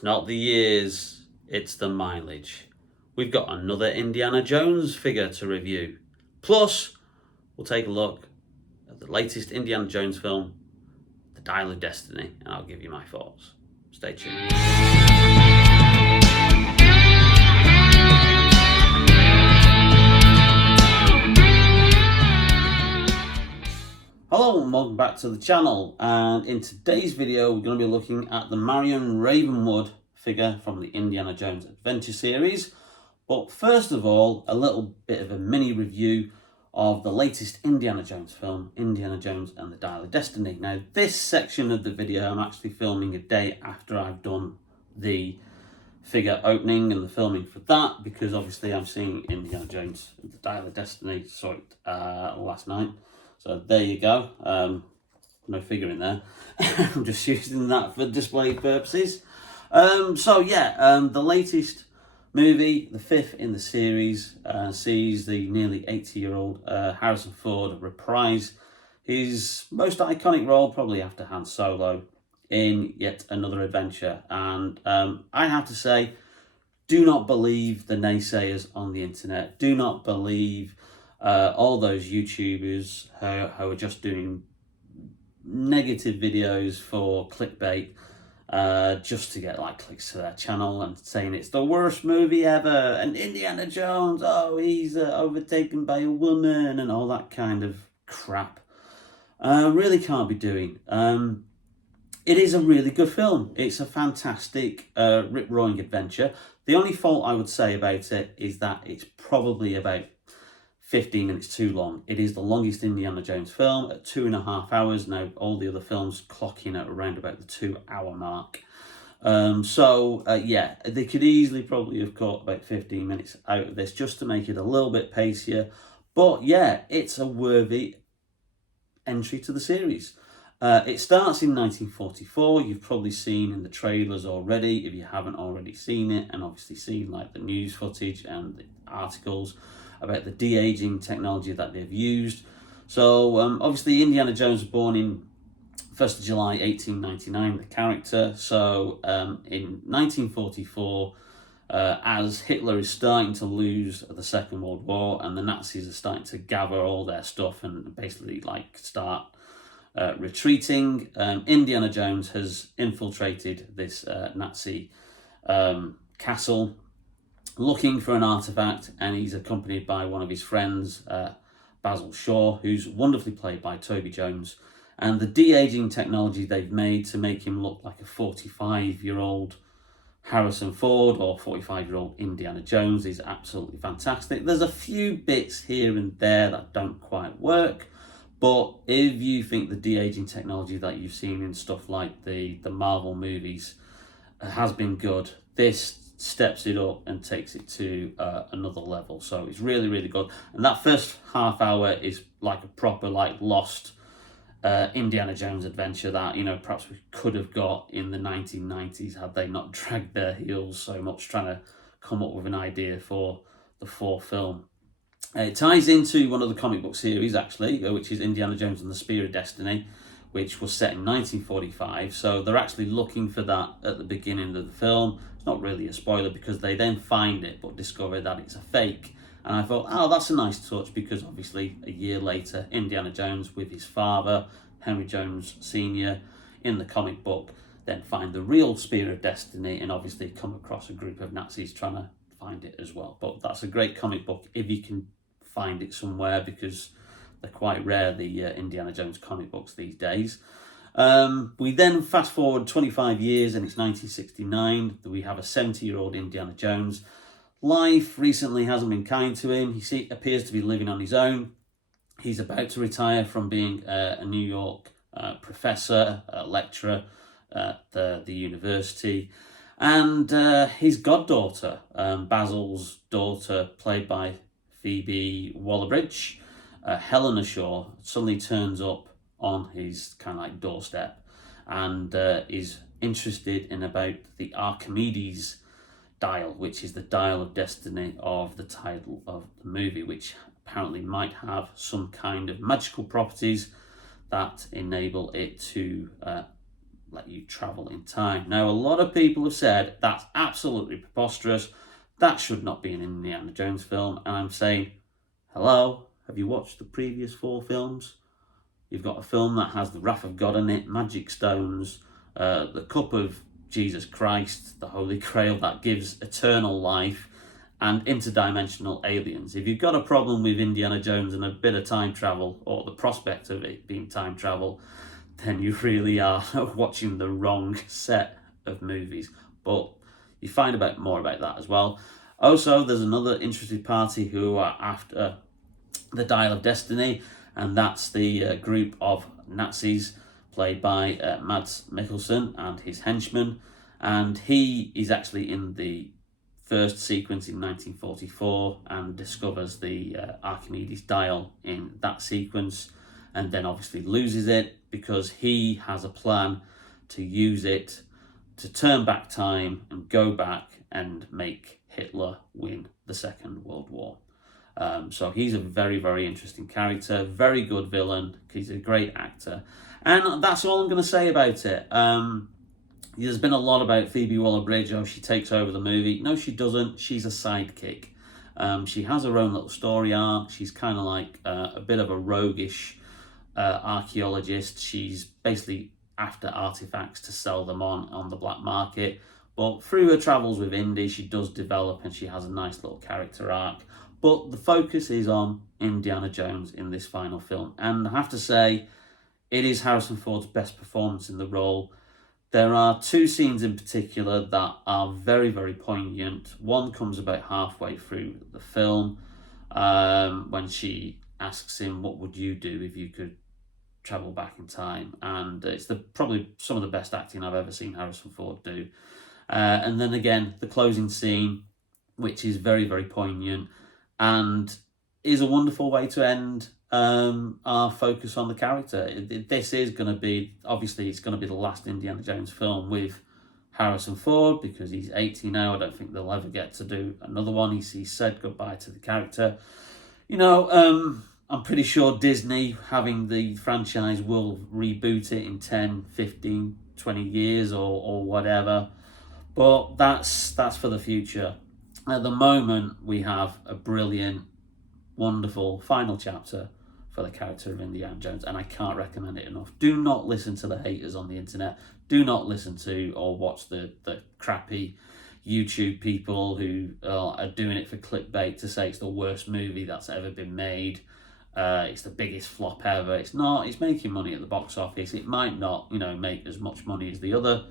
It's not the years, it's the mileage. We've got another Indiana Jones figure to review. Plus, we'll take a look at the latest Indiana Jones film, The Dial of Destiny, and I'll give you my thoughts. Stay tuned. Hello and welcome back to the channel, and in today's video we're going to be looking at the Marion Ravenwood figure from the Indiana Jones Adventure series. But first of all, a little bit of a mini review of the latest Indiana Jones film, Indiana Jones and the Dial of Destiny. Now this section of the video I'm actually filming a day after I've done the figure opening and the filming for that, because obviously I'm seeing Indiana Jones and the Dial of Destiny, saw it last night. So there you go, no figure in there. I'm just using that for display purposes. The latest movie, the fifth in the series, sees the nearly 80-year-old Harrison Ford reprise his most iconic role, probably after Han Solo, in yet another adventure. And I have to say, do not believe the naysayers on the internet. Do not believe all those YouTubers who are just doing negative videos for clickbait, just to get like clicks to their channel, and saying it's the worst movie ever, and Indiana Jones, oh, he's overtaken by a woman, and all that kind of crap. Really can't be doing. It is a really good film. It's a fantastic, rip-roaring adventure. The only fault I would say about it is that it's probably about 15 minutes too long. It is the longest Indiana Jones film at 2.5 hours. Now, all the other films clocking at around about the 2-hour mark. Yeah, they could easily probably have cut about 15 minutes out of this just to make it a little bit pacier. But yeah, it's a worthy entry to the series. It starts in 1944. You've probably seen in the trailers already, if you haven't already seen it, and obviously seen like the news footage and the articles about the de-aging technology that they've used. So obviously Indiana Jones was born in 1st of July 1899, the character. So in 1944, as Hitler is starting to lose the Second World War and the Nazis are starting to gather all their stuff and basically like start retreating, Indiana Jones has infiltrated this Nazi castle looking for an artifact, and he's accompanied by one of his friends, Basil Shaw, who's wonderfully played by Toby Jones. And the de-aging technology they've made to make him look like a 45-year-old Harrison Ford or 45-year-old Indiana Jones is absolutely fantastic. There's a few bits here and there that don't quite work, but if you think the de-aging technology that you've seen in stuff like the Marvel movies has been good, this steps it up and takes it to another level. So it's really, really good. And that first half hour is like a proper like Lost Indiana Jones adventure that, you know, perhaps we could have got in the 1990s had they not dragged their heels so much trying to come up with an idea for the fourth film. It ties into one of the comic book series actually, which is Indiana Jones and the Spear of Destiny, which was set in 1945. So they're actually looking for that at the beginning of the film. It's not really a spoiler because they then find it but discover that it's a fake. And I thought, oh, that's a nice touch, because obviously a year later, Indiana Jones with his father, Henry Jones Sr., in the comic book, then find the real Spear of Destiny and obviously come across a group of Nazis trying to find it as well. But that's a great comic book if you can find it somewhere, because they're quite rare, the Indiana Jones comic books these days. We then fast forward 25 years and it's 1969. We have a 70-year-old Indiana Jones. Life recently hasn't been kind to him. He appears to be living on his own. He's about to retire from being a New York professor, lecturer at the university. And his goddaughter, Basil's daughter, played by Phoebe Waller-Bridge, Helena Shaw, suddenly turns up on his kind of like doorstep and is interested in about the Archimedes dial, which is the dial of destiny of the title of the movie, which apparently might have some kind of magical properties that enable it to let you travel in time. Now, a lot of people have said that's absolutely preposterous. That should not be an Indiana Jones film. And I'm saying, hello, have you watched the previous 4 films? You've got a film that has the Wrath of God in it, magic stones, the cup of Jesus Christ, the Holy Grail that gives eternal life, and interdimensional aliens. If you've got a problem with Indiana Jones and a bit of time travel, or the prospect of it being time travel, then you really are watching the wrong set of movies. But you find more about that as well. Also, there's another interested party who are after the Dial of Destiny, and that's the group of Nazis played by Mads Mikkelsen and his henchmen. And he is actually in the first sequence in 1944 and discovers the Archimedes dial in that sequence, and then obviously loses it because he has a plan to use it to turn back time and go back and make Hitler win the Second World War. So he's a very, very interesting character, very good villain. He's a great actor. And that's all I'm going to say about it. There's been a lot about Phoebe Waller-Bridge. Oh, she takes over the movie. No, she doesn't. She's a sidekick. She has her own little story arc. She's kind of like a bit of a roguish archaeologist. She's basically after artifacts to sell them on the black market. But through her travels with Indy, she does develop and she has a nice little character arc. But the focus is on Indiana Jones in this final film. And I have to say, it is Harrison Ford's best performance in the role. There are 2 scenes in particular that are very, very poignant. One comes about halfway through the film when she asks him, what would you do if you could travel back in time? And it's probably some of the best acting I've ever seen Harrison Ford do. And then again, the closing scene, which is very, very poignant and is a wonderful way to end our focus on the character. This is going to be, obviously, it's going to be the last Indiana Jones film with Harrison Ford because he's 80 now. I don't think they'll ever get to do another one. He's said goodbye to the character. You know, I'm pretty sure Disney, having the franchise, will reboot it in 10, 15, 20 years or whatever. But that's for the future. At the moment, we have a brilliant, wonderful final chapter for the character of Indiana Jones, and I can't recommend it enough. Do not listen to the haters on the internet. Do not listen to or watch the crappy YouTube people who are doing it for clickbait to say it's the worst movie that's ever been made. It's the biggest flop ever. It's not. It's making money at the box office. It might not, make as much money as the other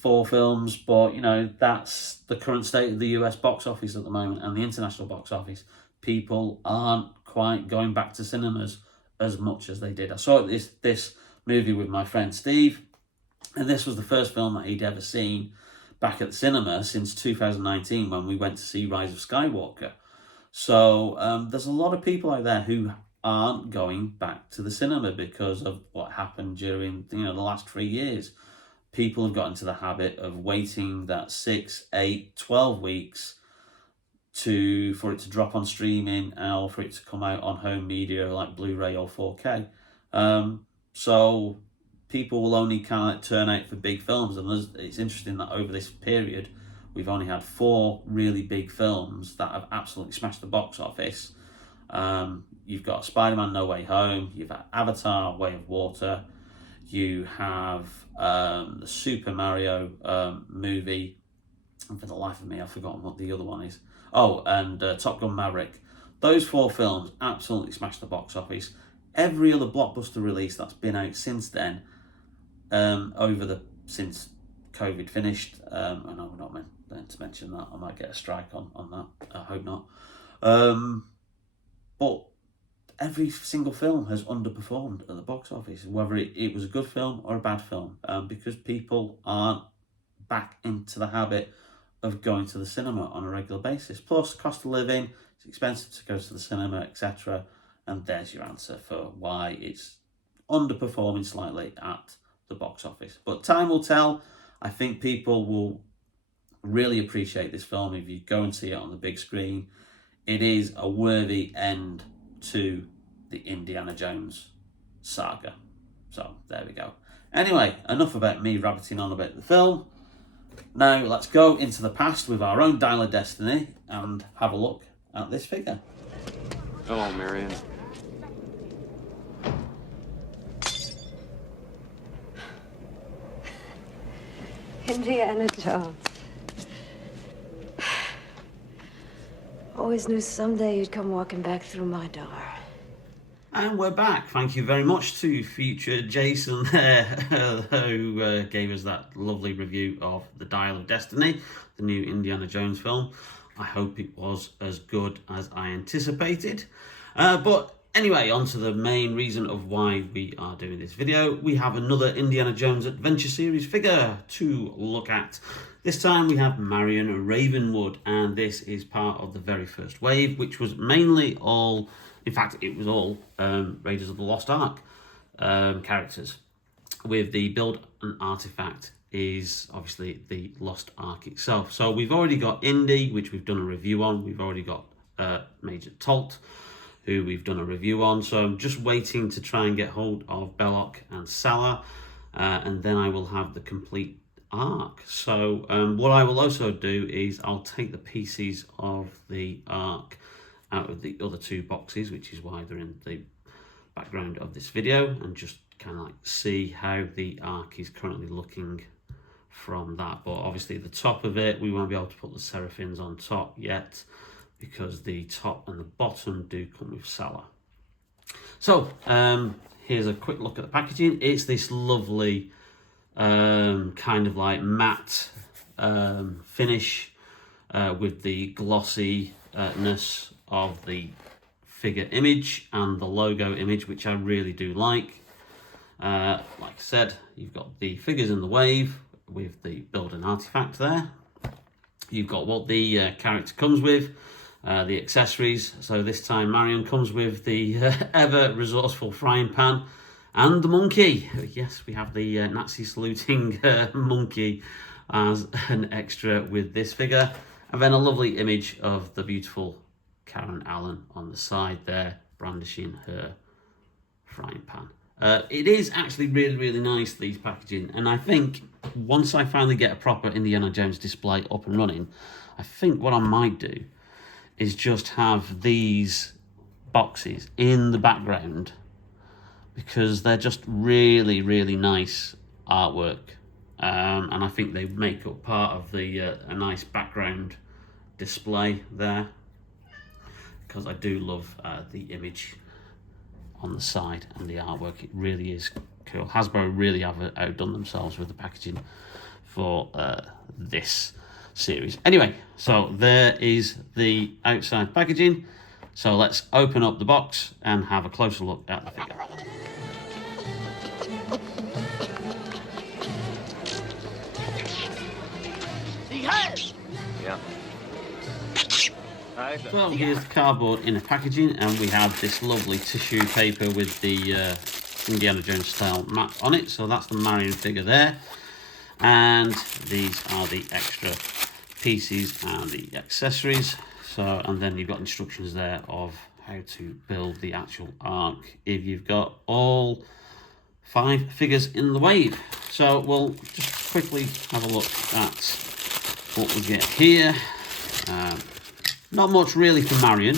4 films, but that's the current state of the US box office at the moment and the international box office. People aren't quite going back to cinemas as much as they did. I saw this movie with my friend Steve, and this was the first film that he'd ever seen back at the cinema since 2019 when we went to see Rise of Skywalker. So there's a lot of people out there who aren't going back to the cinema because of what happened during the last 3 years. People have got into the habit of waiting that 6, 8, 12 weeks for it to drop on streaming or for it to come out on home media like Blu-ray or 4K. So people will only kind of turn out for big films, and it's interesting that over this period we've only had 4 really big films that have absolutely smashed the box office. You've got Spider-Man No Way Home, you've had Avatar Way of Water, you have the Super Mario movie, and for the life of me I've forgotten what the other one is. Oh, and Top Gun Maverick. Those 4 films absolutely smashed the box office. Every other blockbuster release that's been out since then, since COVID finished, I know we're not meant to mention that. I might get a strike on that. I hope not. But every single film has underperformed at the box office, whether it was a good film or a bad film, because people aren't back into the habit of going to the cinema on a regular basis. Plus, cost of living, it's expensive to go to the cinema, etc. And there's your answer for why it's underperforming slightly at the box office. But time will tell. I think people will really appreciate this film if you go and see it on the big screen. It is a worthy end to the Indiana Jones saga. So there we go. Anyway, enough about me rabbiting on about the film. Now let's go into the past with our own Dial of Destiny and have a look at this figure. Hello, Marion. Indiana Jones. Always knew someday you'd come walking back through my door. And we're back. Thank you very much to future Jason there, who gave us that lovely review of The Dial of Destiny, the new Indiana Jones film. I hope it was as good as I anticipated. But anyway, on to the main reason of why we are doing this video. We have another Indiana Jones Adventure Series figure to look at. This time we have Marion Ravenwood, and this is part of the very first wave, which was mainly all... In fact, it was all Raiders of the Lost Ark characters, with the build and artifact is obviously the Lost Ark itself. So we've already got Indy, which we've done a review on. We've already got Major Tolt, who we've done a review on. So I'm just waiting to try and get hold of Belloc and Salah, and then I will have the complete Ark. So what I will also do is I'll take the pieces of the Ark out of the other two boxes, which is why they're in the background of this video, and just kind of like see how the Ark is currently looking from that. But obviously the top of it, we won't be able to put the Seraphins on top yet, because the top and the bottom do come with Salah. So here's a quick look at the packaging. It's this lovely kind of like matte finish with the glossiness of the figure image and the logo image, which I really do like. Like I said, you've got the figures in the wave with the build and artifact there. You've got what the character comes with, the accessories. So this time Marion comes with the ever resourceful frying pan and the monkey. Yes, we have the Nazi saluting monkey as an extra with this figure. And then a lovely image of the beautiful Karen Allen on the side there, brandishing her frying pan. It is actually really, really nice, these packaging. And I think once I finally get a proper Indiana Jones display up and running, I think what I might do is just have these boxes in the background, because they're just really, really nice artwork. And I think they make up part of the a nice background display there, because I do love the image on the side and the artwork. It really is cool. Hasbro really have outdone themselves with the packaging for this series. Anyway, so there is the outside packaging. So let's open up the box and have a closer look at the figure. Yeah. So here's the cardboard in the packaging, and we have this lovely tissue paper with the Indiana Jones style map on it. So that's the Marion figure there, and these are the extra pieces and the accessories. So, and then you've got instructions there of how to build the actual Ark if you've got all 5 figures in the wave. So we'll just quickly have a look at what we get here. Not much really for Marion,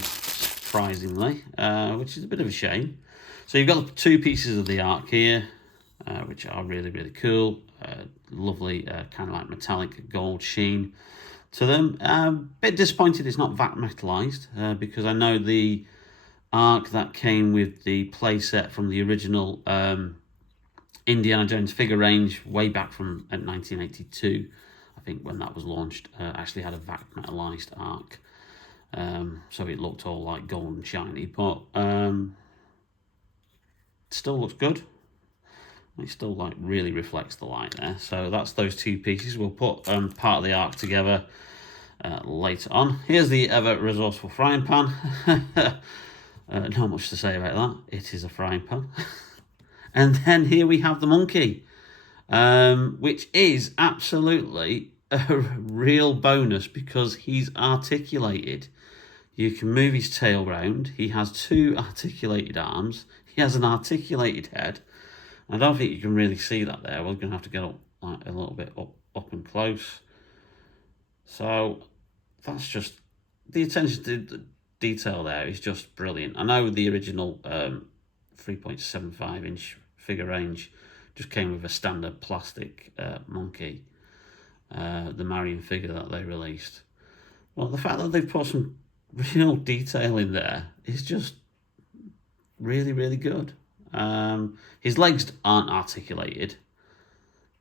surprisingly, which is a bit of a shame. So you've got the 2 pieces of the Ark here, which are really, really cool. Lovely kind of like metallic gold sheen to them. Bit disappointed it's not VAT metalized, because I know the Ark that came with the playset from the original Indiana Jones figure range way back from 1982, I think, when that was launched, actually had a VAT metalized Ark. So it looked all like gold and shiny, but still looks good. It still like really reflects the light there. So that's those 2 pieces. We'll put part of the Ark together later on. Here's the ever resourceful frying pan. Not much to say about that. It is a frying pan. And then here we have the monkey, which is absolutely a real bonus because he's articulated. You can move his tail round. He has 2 articulated arms. He has an articulated head, I don't think you can really see that there. We're going to have to get up like a little bit up and close. So that's just, the attention to the detail there is just brilliant. I know the original 3.75 inch figure range just came with a standard plastic monkey, the Marion figure that they released. Well, the fact that they've put some real detail in there is just really, really good. His legs aren't articulated,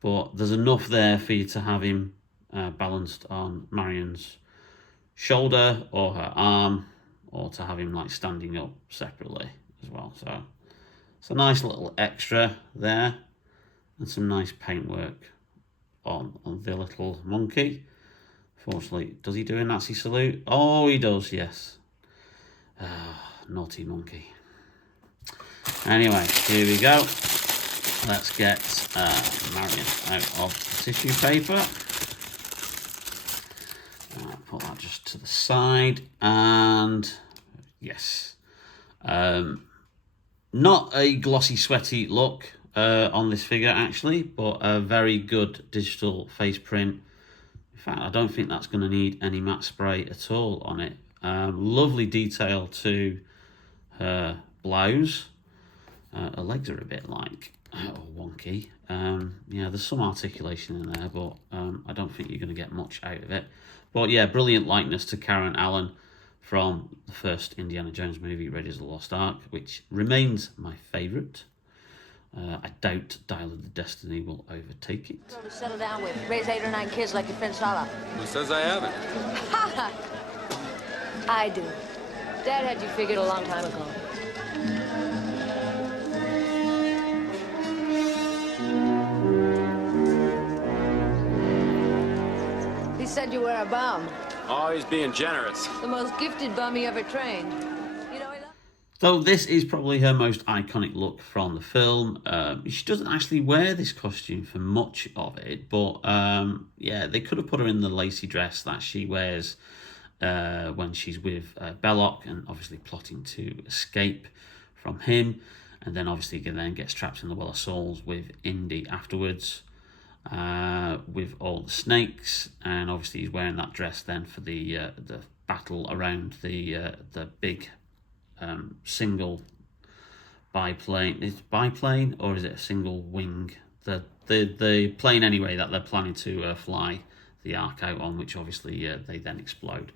but there's enough there for you to have him balanced on Marion's shoulder or her arm, or to have him like standing up separately as well. So it's a nice little extra there, and some nice paintwork on the little monkey. Fortunately, does he do a Nazi salute? Oh, he does, yes. Naughty monkey. Anyway, here we go. Let's get Marion out of the tissue paper. Put that just to the side, and yes, not a glossy, sweaty look on this figure actually, but a very good digital face print. In fact, I don't think that's going to need any matte spray at all on it. Lovely detail to her blouse. Her legs are a bit like wonky. Yeah, there's some articulation in there, but I don't think you're going to get much out of it. But yeah, brilliant likeness to Karen Allen from the first Indiana Jones movie, Raiders of the Lost Ark, which remains my favourite. I doubt Dial of the Destiny will overtake it. To settle down with, raise 8 or 9 kids like your friend Sala. Who says I haven't? I do. Dad had you figured a long time ago. He said you were a bum. Oh, he's being generous. The most gifted bum he ever trained. You know, So this is probably her most iconic look from the film. She doesn't actually wear this costume for much of it, but yeah, they could have put her in the lacy dress that she wears when she's with Belloc and obviously plotting to escape from him, and then obviously then gets trapped in the Well of Souls with Indy afterwards, with all the snakes, and obviously he's wearing that dress then for the battle around the big single biplane. Is it biplane or is it a single wing? The plane anyway that they're planning to fly the Ark out on, which obviously they then explode.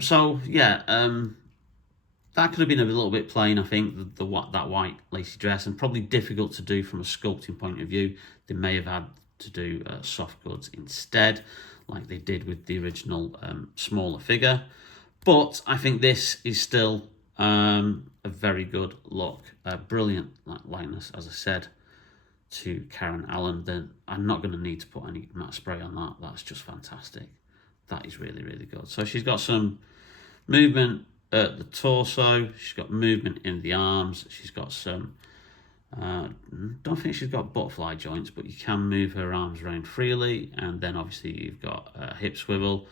So yeah, that could have been a little bit plain, I think, that white lacy dress, and probably difficult to do from a sculpting point of view. They may have had to do soft goods instead, like they did with the original smaller figure. But I think this is still a very good look. Brilliant likeness, as I said, to Karen Allen. Then I'm not going to need to put any matte spray on that. That's just fantastic. That is really, really good. So she's got some movement at the torso. She's got movement in the arms. She's got some... don't think she's got butterfly joints, but you can move her arms around freely. And then obviously you've got a hip swivel.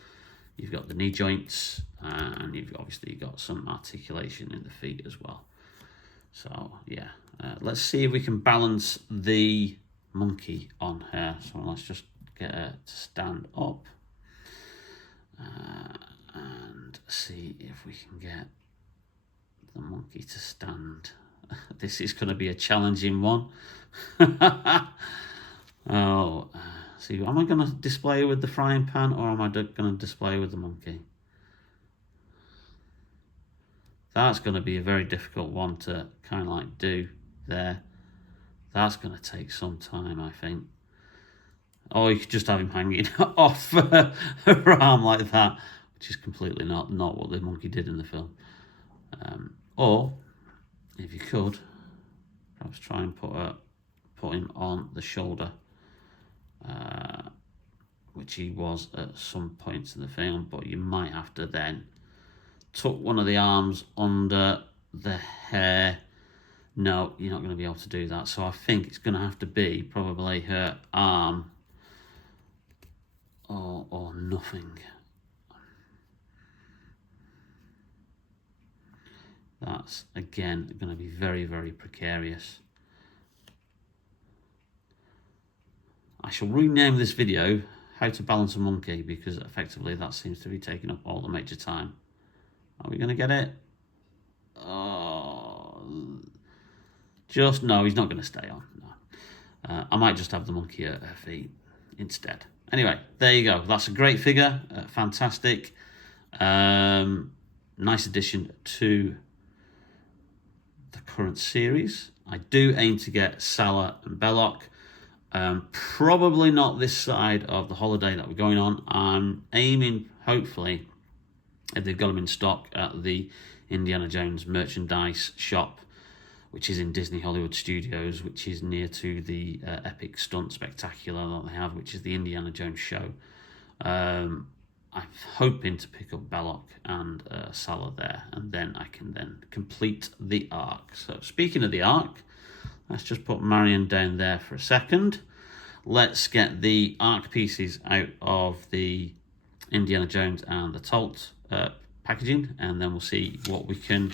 You've got the knee joints, and you've obviously got some articulation in the feet as well. So yeah, let's see if we can balance the monkey on her. So let's just get her to stand up and see if we can get the monkey to stand. This is going to be a challenging one. Oh, see, am I going to display her with the frying pan, or am I going to display her with the monkey? That's going to be a very difficult one to kind of like do there. That's going to take some time, I think. Or you could just have him hanging off her arm like that, which is completely not what the monkey did in the film. Or, if you could, perhaps try and put him on the shoulder, which he was at some points in the film, but you might have to then tuck one of the arms under the hair. No, you're not going to be able to do that. So I think it's going to have to be probably her arm or nothing. That's, again, going to be very, very precarious. I shall rename this video How to Balance a Monkey, because effectively that seems to be taking up all the major time. Are we going to get it? Oh, no, he's not going to stay on. No. I might just have the monkey at her feet instead. Anyway, there you go. That's a great figure. Fantastic. Nice addition to the current series. I do aim to get Salah and Belloc. Probably not this side of the holiday that we're going on. I'm aiming, hopefully, if they've got them in stock, at the Indiana Jones merchandise shop, which is in Disney Hollywood Studios, which is near to the epic stunt spectacular that they have, which is the Indiana Jones show. I'm hoping to pick up Belloc and Salah there, and then I can then complete the arc. So speaking of the arc, let's just put Marion down there for a second. Let's get the arc pieces out of the Indiana Jones and the Tolt packaging, and then we'll see what we can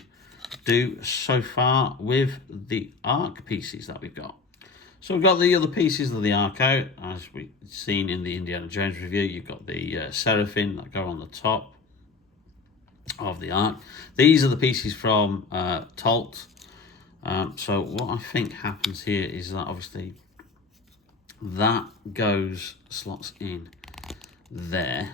do so far with the arc pieces that we've got. So we've got the other pieces of the arc out. As we've seen in the Indiana Jones review, you've got the seraphim that go on the top of the arc. These are the pieces from Tolt. So what I think happens here is that obviously that slots in there.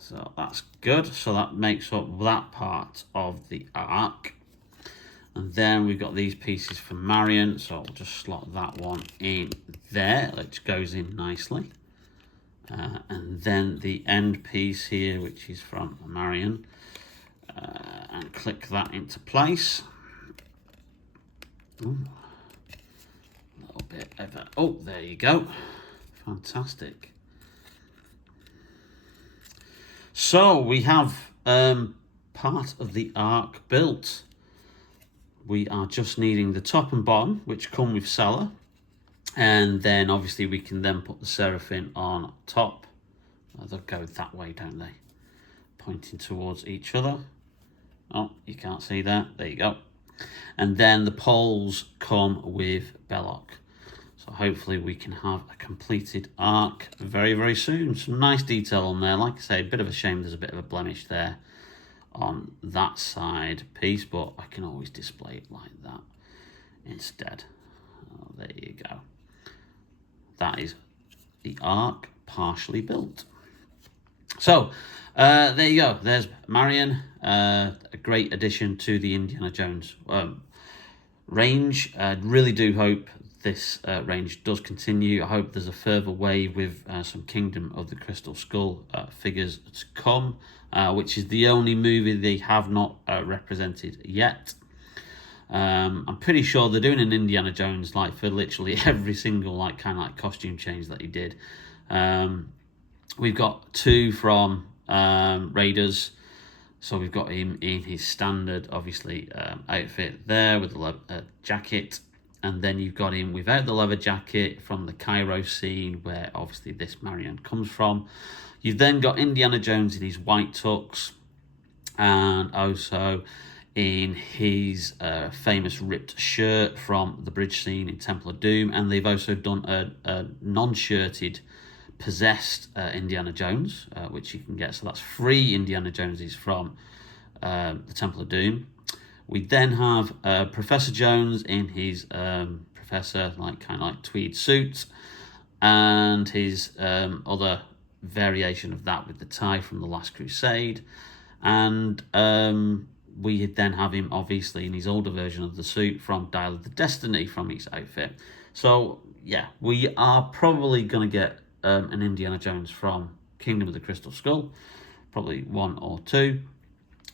So that's good. So that makes up that part of the arc. And then we've got these pieces from Marion. So I'll just slot that one in there, which goes in nicely. And then the end piece here, which is from Marion. And click that into place. Ooh. A little bit of a, oh, there you go. Fantastic. So we have part of the arc built. We are just needing the top and bottom, which come with Salah. And then obviously we can then put the seraphim on top. They'll go that way, don't they? Pointing towards each other. Oh, you can't see that. There you go. And then the poles come with Belloc. So hopefully we can have a completed arc very, very soon. Some nice detail on there. Like I say, a bit of a shame there's a bit of a blemish there on that side piece, but I can always display it like that instead. Oh, there you go. That is the arc partially built. So there you go. There's Marion, a great addition to the Indiana Jones range. I really do hope this range does continue. I hope there's a further wave with some Kingdom of the Crystal Skull figures to come, which is the only movie they have not represented yet. I'm pretty sure they're doing an Indiana Jones like for literally every single kind of costume change that he did. We've got two from Raiders. So we've got him in his standard, obviously, outfit there with the leather jacket. And then you've got him without the leather jacket from the Cairo scene where obviously this Marion comes from. You've then got Indiana Jones in his white tux and also in his famous ripped shirt from the bridge scene in Temple of Doom. And they've also done a non-shirted possessed Indiana Jones, which you can get. So that's 3 Indiana Joneses from the Temple of Doom. We then have Professor Jones in his professor kind of tweed suit, and his other variation of that with the tie from the Last Crusade. And we then have him obviously in his older version of the suit from Dial of the Destiny from his outfit. So yeah, we are probably going to get an Indiana Jones from Kingdom of the Crystal Skull, probably 1 or 2.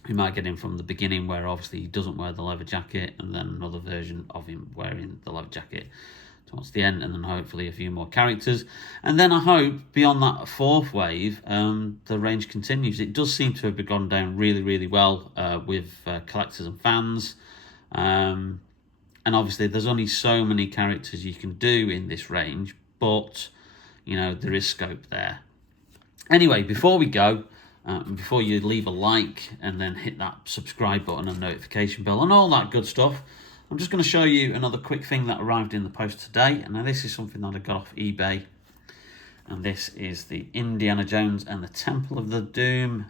We might get him from the beginning where obviously he doesn't wear the leather jacket, and then another version of him wearing the leather jacket towards the end, and then hopefully a few more characters. And then I hope beyond that 4th wave, the range continues. It does seem to have gone down really, really well with collectors and fans. And obviously there's only so many characters you can do in this range, but you know, there is scope there. Anyway, before we go, before you leave a like and then hit that subscribe button and notification bell and all that good stuff, I'm just going to show you another quick thing that arrived in the post today. And now this is something that I got off eBay. And this is the Indiana Jones and the Temple of the Doom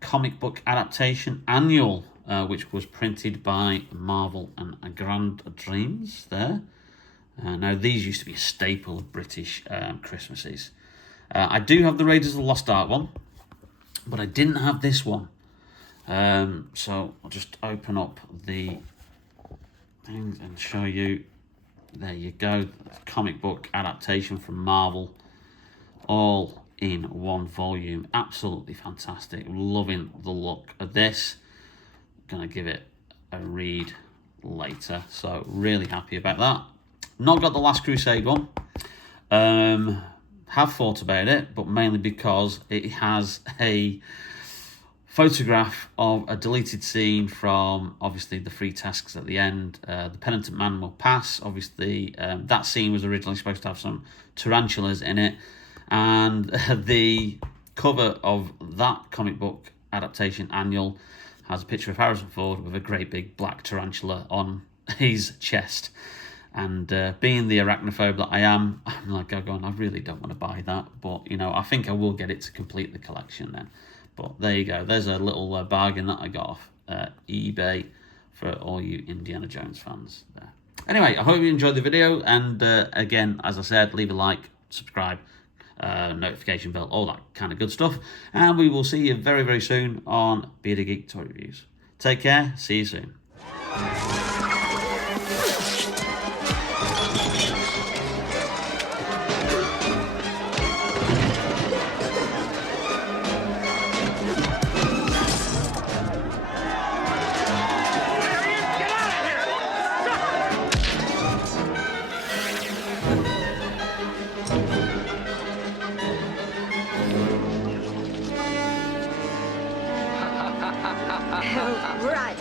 comic book adaptation annual, which was printed by Marvel and Grand Dreams there. Now, these used to be a staple of British Christmases. I do have the Raiders of the Lost Ark one, but I didn't have this one. So I'll just open up the things and show you. There you go, comic book adaptation from Marvel, all in one volume. Absolutely fantastic. Loving the look of this. Gonna give it a read later, so really happy about that. Not got the Last Crusade one. Have thought about it, but mainly because it has a photograph of a deleted scene from, obviously, the 3 tasks at the end. The penitent man will pass. Obviously, that scene was originally supposed to have some tarantulas in it, and the cover of that comic book adaptation annual has a picture of Harrison Ford with a great big black tarantula on his chest. And being the arachnophobe that I am, I'm like, oh, God, I really don't want to buy that. But, you know, I think I will get it to complete the collection then. But there you go. There's a little bargain that I got off eBay for all you Indiana Jones fans there. Anyway, I hope you enjoyed the video. And again, as I said, leave a like, subscribe, notification bell, all that kind of good stuff. And we will see you very, very soon on Bearded Geek Toy Reviews. Take care. See you soon. Right.